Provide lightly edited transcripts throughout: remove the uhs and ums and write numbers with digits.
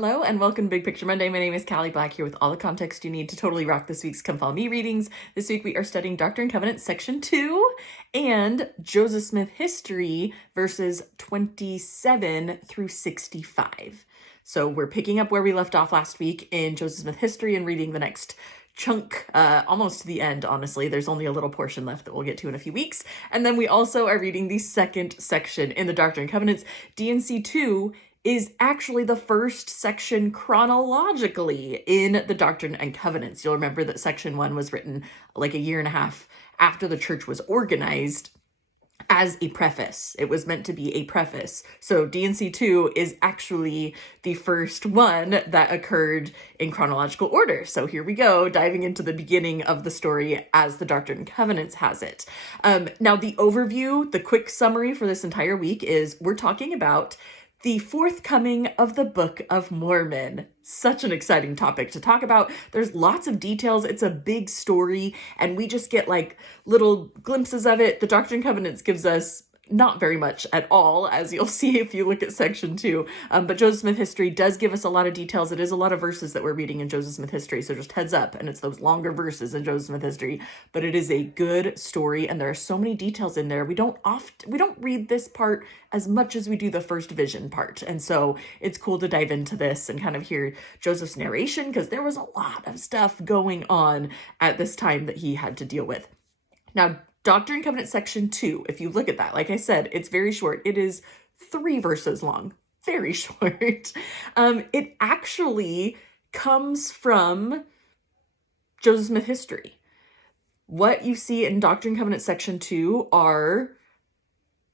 Hello and welcome to Big Picture Monday. My name is Cali Black here with all the context you need to totally rock this week's Come Follow Me readings. This week we are studying Doctrine and Covenants section 2 and Joseph Smith history verses 27 through 65. So we're picking up where we left off last week in Joseph Smith history and reading the next chunk, almost to the end, honestly. There's only a little portion left that we'll get to in a few weeks. And then we also are reading the second section in the Doctrine and Covenants. DNC 2 is actually the first section chronologically in the Doctrine and Covenants. You'll remember that section 1 was written like a year and a half after the church was organized as a preface. It was meant to be a preface. So DNC 2 is actually the first one that occurred in chronological order. So here we go, diving into the beginning of the story as the Doctrine and Covenants has it. Now the overview, the quick summary for this entire week is we're talking about the forthcoming of the Book of Mormon. Such an exciting topic to talk about. There's lots of details. It's a big story, and we just get like little glimpses of it. The Doctrine and Covenants gives us not very much at all, as you'll see if you look at section 2. But Joseph Smith history does give us a lot of details. It is a lot of verses that we're reading in Joseph Smith history, so just heads up, and it's those longer verses in Joseph Smith history. But it is a good story, and there are so many details in there. We don't read this part as much as we do the first vision part, and so it's cool to dive into this and kind of hear Joseph's narration, because there was a lot of stuff going on at this time that he had to deal with. Now, Doctrine and Covenants section 2, if you look at that, like I said, it's very short. It is 3 verses long, very short. It actually comes from Joseph Smith history. What you see in Doctrine and Covenants section 2 are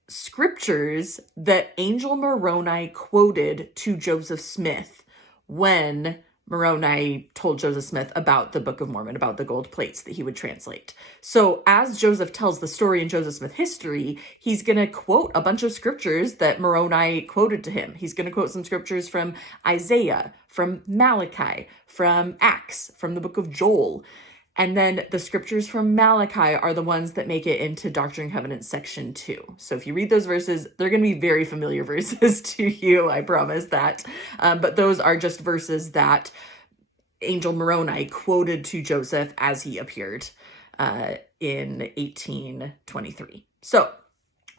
scriptures that Angel Moroni quoted to Joseph Smith when Moroni told Joseph Smith about the Book of Mormon, about the gold plates that he would translate. So as Joseph tells the story in Joseph Smith history, he's going to quote a bunch of scriptures that Moroni quoted to him. He's going to quote some scriptures from Isaiah, from Malachi, from Acts, from the book of Joel. And then the scriptures from Malachi are the ones that make it into Doctrine and Covenants section 2. So if you read those verses, they're going to be very familiar verses to you, I promise that. But those are just verses that Angel Moroni quoted to Joseph as he appeared in 1823. So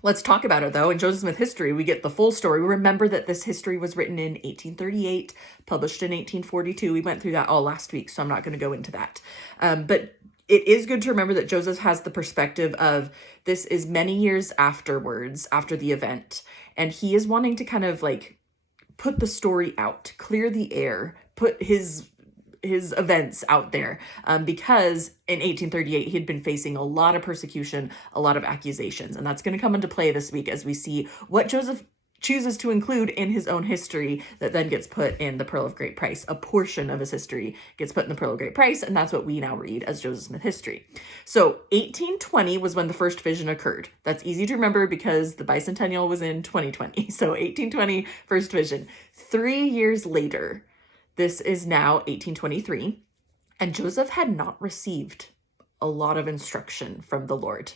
let's talk about it, though. In Joseph Smith history, we get the full story. Remember that this history was written in 1838, published in 1842. We went through that all last week, so I'm not going to go into that. But it is good to remember that Joseph has the perspective of this is many years afterwards, after the event, and he is wanting to kind of like put the story out, clear the air, put his events out there, because in 1838 he had been facing a lot of persecution, a lot of accusations, and that's going to come into play this week as we see what Joseph chooses to include in his own history that then gets put in the Pearl of Great Price. A portion of his history gets put in the Pearl of Great Price, and that's what we now read as Joseph Smith history. So 1820 was when the first vision occurred. That's easy to remember because the bicentennial was in 2020. So 1820, first vision. 3 years later, this is now 1823, and Joseph had not received a lot of instruction from the Lord.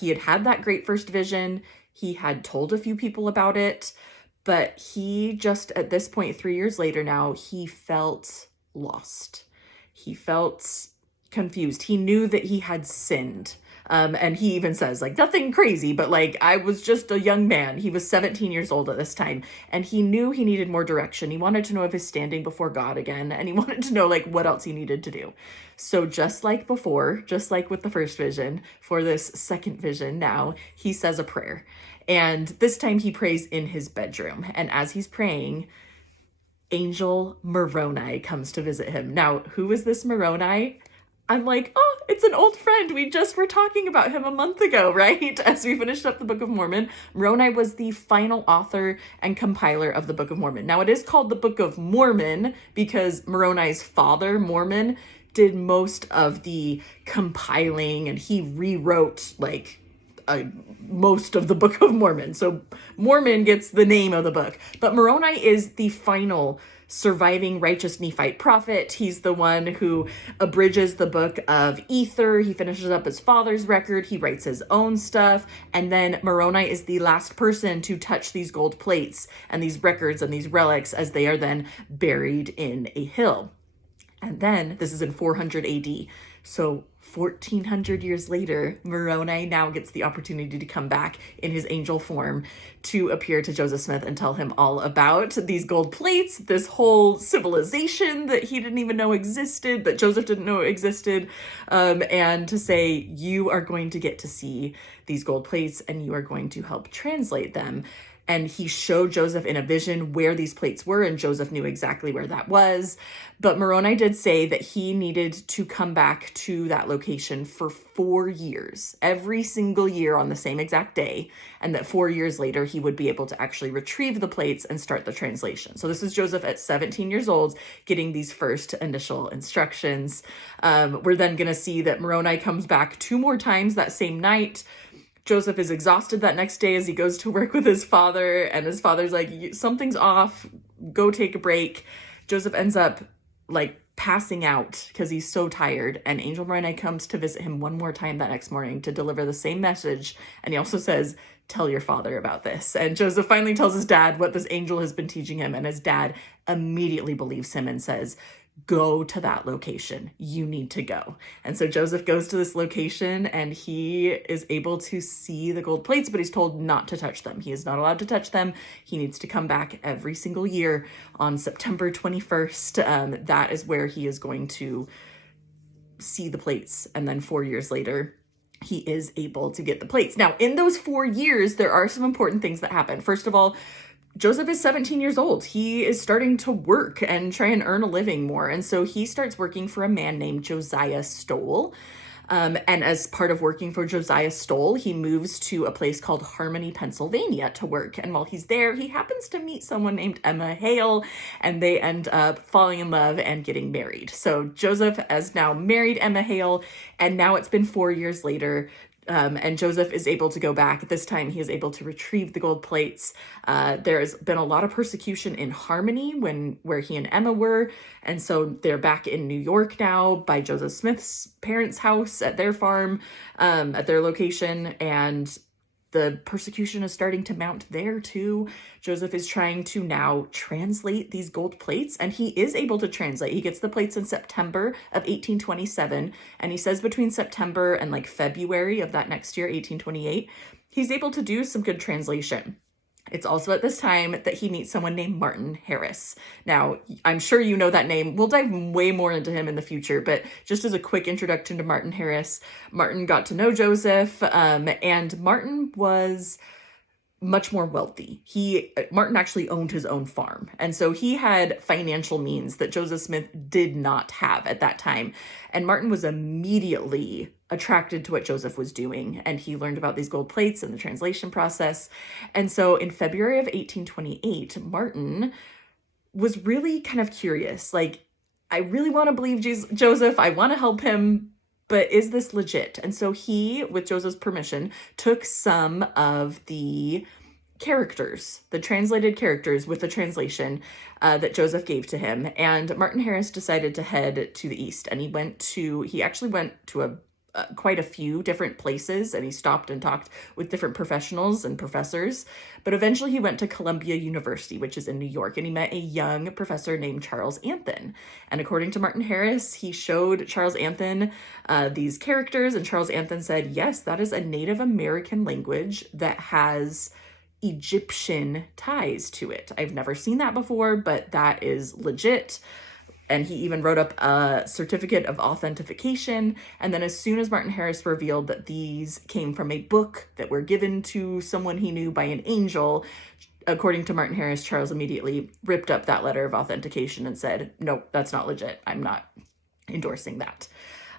He had that great first vision. He had told a few people about it, but he just, at this point, 3 years later now, he felt lost. He felt confused. He knew that he had sinned. And he even says, like, nothing crazy, but like, I was just a young man. He was 17 years old at this time, and he knew he needed more direction. He wanted to know of his standing before God again, and he wanted to know like what else he needed to do. So just like before, just like with the first vision, for this second vision now, he says a prayer. And this time he prays in his bedroom. And as he's praying, Angel Moroni comes to visit him. Now, who is this Moroni? I'm like, oh, it's an old friend. We just were talking about him a month ago, right? As we finished up the Book of Mormon. Moroni was the final author and compiler of the Book of Mormon. Now, it is called the Book of Mormon because Moroni's father, Mormon, did most of the compiling, and he rewrote like most of the Book of Mormon. So Mormon gets the name of the book. But Moroni is the final surviving righteous Nephite prophet. He's the one who abridges the book of Ether. He finishes up his father's record. He writes his own stuff. And then Moroni is the last person to touch these gold plates and these records and these relics as they are then buried in a hill. And then this is in 400 AD. So 1400 years later, Moroni now gets the opportunity to come back in his angel form to appear to Joseph Smith and tell him all about these gold plates, this whole civilization that he didn't even know existed, that Joseph didn't know existed, and to say, you are going to get to see these gold plates and you are going to help translate them. And he showed Joseph in a vision where these plates were, and Joseph knew exactly where that was. But Moroni did say that he needed to come back to that location for 4 years, every single year on the same exact day, and that 4 years later, he would be able to actually retrieve the plates and start the translation. So this is Joseph at 17 years old getting these first initial instructions. We're then going to see that Moroni comes back 2 more times that same night. Joseph is exhausted that next day as he goes to work with his father, and his father's like, something's off, go take a break. Joseph ends up like passing out because he's so tired, and Angel Moroni comes to visit him one more time that next morning to deliver the same message, and he also says, tell your father about this. And Joseph finally tells his dad what this angel has been teaching him, and his dad immediately believes him and says, go to that location. You need to go. And so Joseph goes to this location and he is able to see the gold plates, but he's told not to touch them. He is not allowed to touch them. He needs to come back every single year on September 21st. That is where he is going to see the plates. And then 4 years later, he is able to get the plates. Now, in those 4 years, there are some important things that happen. First of all, Joseph is 17 years old. He is starting to work and try and earn a living more. And so he starts working for a man named Josiah Stoll. And as part of working for Josiah Stoll, he moves to a place called Harmony, Pennsylvania to work. And while he's there, he happens to meet someone named Emma Hale, and they end up falling in love and getting married. So Joseph has now married Emma Hale, and now it's been 4 years later. And Joseph is able to go back. This time he is able to retrieve the gold plates. There's been a lot of persecution in Harmony where he and Emma were. And so they're back in New York now by Joseph Smith's parents' house at their farm, at their location. And the persecution is starting to mount there too. Joseph is trying to now translate these gold plates, and he is able to translate. He gets the plates in September of 1827, and he says between September and like February of that next year, 1828, he's able to do some good translation. It's also at this time that he meets someone named Martin Harris. Now, I'm sure you know that name. We'll dive way more into him in the future, but just as a quick introduction to Martin Harris, Martin got to know Joseph, and Martin was much more wealthy. Martin actually owned his own farm. And so he had financial means that Joseph Smith did not have at that time. And Martin was immediately attracted to what Joseph was doing. And he learned about these gold plates and the translation process. And so in February of 1828, Martin was really kind of curious. Like, I really want to believe Joseph. I want to help him. But is this legit? And so he, with Joseph's permission, took some of the characters, the translated characters with the translation that Joseph gave to him. And Martin Harris decided to head to the east. And he actually went to quite a few different places, and he stopped and talked with different professionals and professors. But eventually he went to Columbia University, which is in New York, and he met a young professor named Charles Anthon. And according to Martin Harris, he showed Charles Anthon these characters, and Charles Anthon said, yes, that is a Native American language that has Egyptian ties to it. I've never seen that before, but that is legit. And he even wrote up a certificate of authentication. And then as soon as Martin Harris revealed that these came from a book that were given to someone he knew by an angel, according to Martin Harris, Charles immediately ripped up that letter of authentication and said, nope, that's not legit. I'm not endorsing that.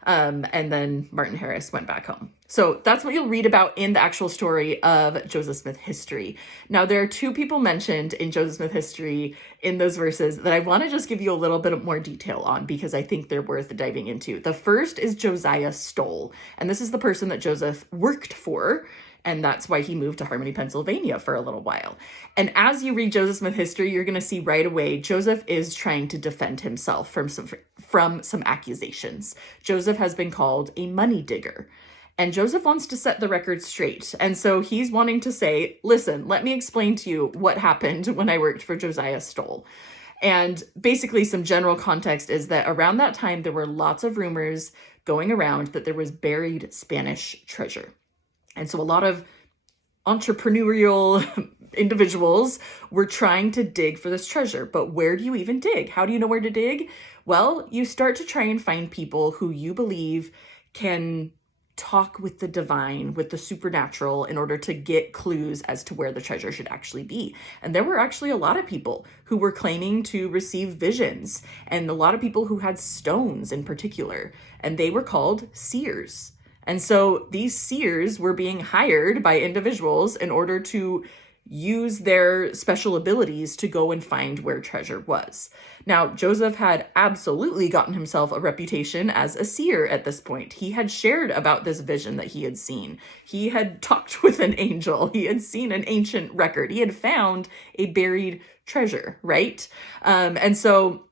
And then Martin Harris went back home. So that's what you'll read about in the actual story of Joseph Smith history. Now, there are 2 people mentioned in Joseph Smith history in those verses that I want to just give you a little bit more detail on because I think they're worth diving into. The first is Josiah Stoll, and this is the person that Joseph worked for And that's why he moved to Harmony, Pennsylvania for a little while. And as you read Joseph Smith history, you're going to see right away Joseph is trying to defend himself from some accusations. Joseph has been called a money digger. And Joseph wants to set the record straight. And so he's wanting to say, listen, let me explain to you what happened when I worked for Josiah Stoll. And basically some general context is that around that time, there were lots of rumors going around that there was buried Spanish treasure. And so a lot of entrepreneurial individuals were trying to dig for this treasure. But where do you even dig? How do you know where to dig? Well, you start to try and find people who you believe can talk with the divine, with the supernatural, in order to get clues as to where the treasure should actually be. And there were actually a lot of people who were claiming to receive visions, and a lot of people who had stones in particular, and they were called seers. And so these seers were being hired by individuals in order to use their special abilities to go and find where treasure was. Now, Joseph had absolutely gotten himself a reputation as a seer at this point. He had shared about this vision that he had seen. He had talked with an angel. He had seen an ancient record. He had found a buried treasure, right? And so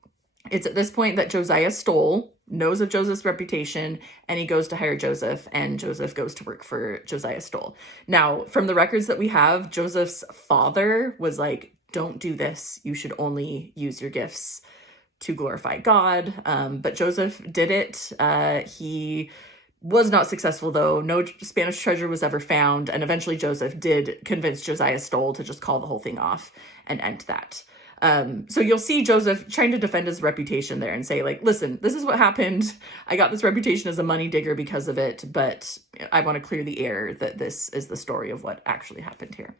it's at this point that Josiah Stoll knows of Joseph's reputation, and he goes to hire Joseph, and Joseph goes to work for Josiah Stoll. Now, from the records that we have, Joseph's father was like, don't do this. You should only use your gifts to glorify God. But Joseph did it. He was not successful, though. No Spanish treasure was ever found. And eventually Joseph did convince Josiah Stoll to just call the whole thing off and end that. So you'll see Joseph trying to defend his reputation there and say, like, listen, this is what happened. I got this reputation as a money digger because of it, but I want to clear the air that this is the story of what actually happened here.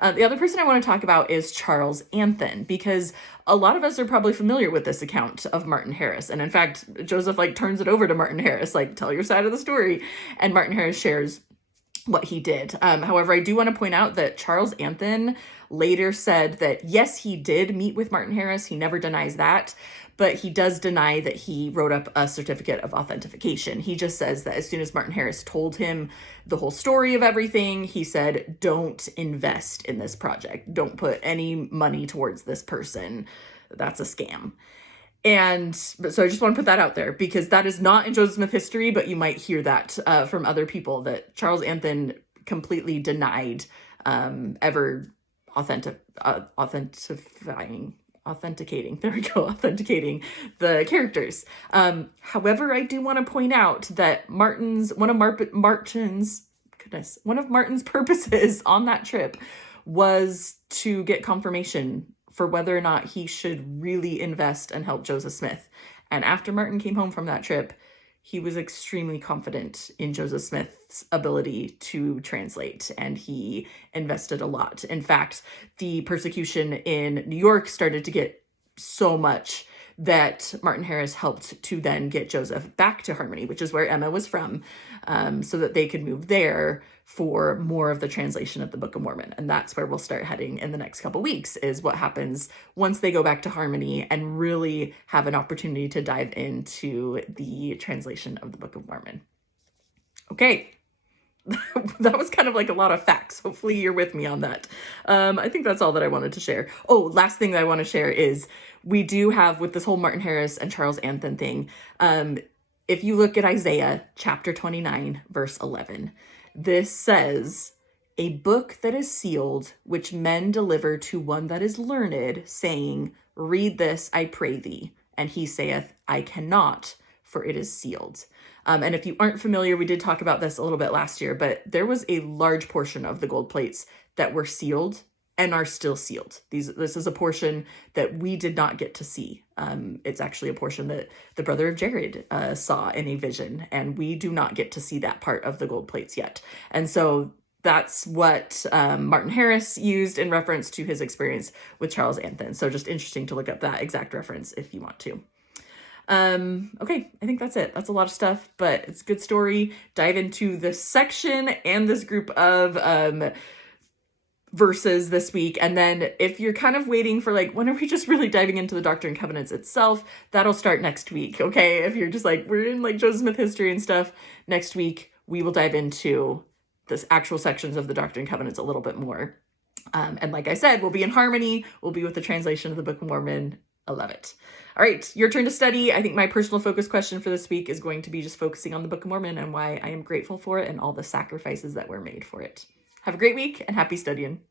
The other person I want to talk about is Charles Anthon, because a lot of us are probably familiar with this account of Martin Harris. And in fact, Joseph turns it over to Martin Harris, tell your side of the story. And Martin Harris shares what he did. However, I do want to point out that Charles Anthon later said that, yes, he did meet with Martin Harris. He never denies that, but he does deny that he wrote up a certificate of authentication. He just says that as soon as Martin Harris told him the whole story of everything, he said, don't invest in this project. Don't put any money towards this person. That's a scam. And so I just want to put that out there, because that is not in Joseph Smith history, but you might hear that from other people, that Charles Anthon completely denied ever authenticating the characters. However, I do want to point out that one of Martin's purposes on that trip was to get confirmation for whether or not he should really invest and help Joseph Smith. And after Martin came home from that trip, he was extremely confident in Joseph Smith's ability to translate, and he invested a lot. In fact, the persecution in New York started to get so much that Martin Harris helped to then get Joseph back to Harmony, which is where Emma was from, so that they could move there for more of the translation of the Book of Mormon. And that's where we'll start heading in the next couple weeks, is what happens once they go back to Harmony and really have an opportunity to dive into the translation of the Book of Mormon. Okay. That was kind of a lot of facts. Hopefully you're with me on that. I think that's all that I wanted to share. Oh, last thing that I want to share is we do have, with this whole Martin Harris and Charles Anthon thing, if you look at Isaiah chapter 29, verse 11, this says, a book that is sealed, which men deliver to one that is learned, saying, read this, I pray thee. And he saith, I cannot, for it is sealed. And if you aren't familiar, we did talk about this a little bit last year, but there was a large portion of the gold plates that were sealed and are still sealed. This is a portion that we did not get to see. It's actually a portion that the brother of Jared saw in a vision, and we do not get to see that part of the gold plates yet. And so that's what Martin Harris used in reference to his experience with Charles Anthon. So just interesting to look up that exact reference if you want to. Okay, I think that's it. That's a lot of stuff, but it's a good story. Dive into this section and this group of verses this week. And then if you're kind of waiting for when are we just really diving into the Doctrine and Covenants itself, that'll start next week. Okay. If you're just we're in Joseph Smith history and stuff, next week we will dive into the actual sections of the Doctrine and Covenants a little bit more. And like I said, we'll be in harmony. We'll be with the translation of the Book of Mormon. I love it. All right, your turn to study. I think my personal focus question for this week is going to be just focusing on the Book of Mormon and why I am grateful for it and all the sacrifices that were made for it. Have a great week and happy studying.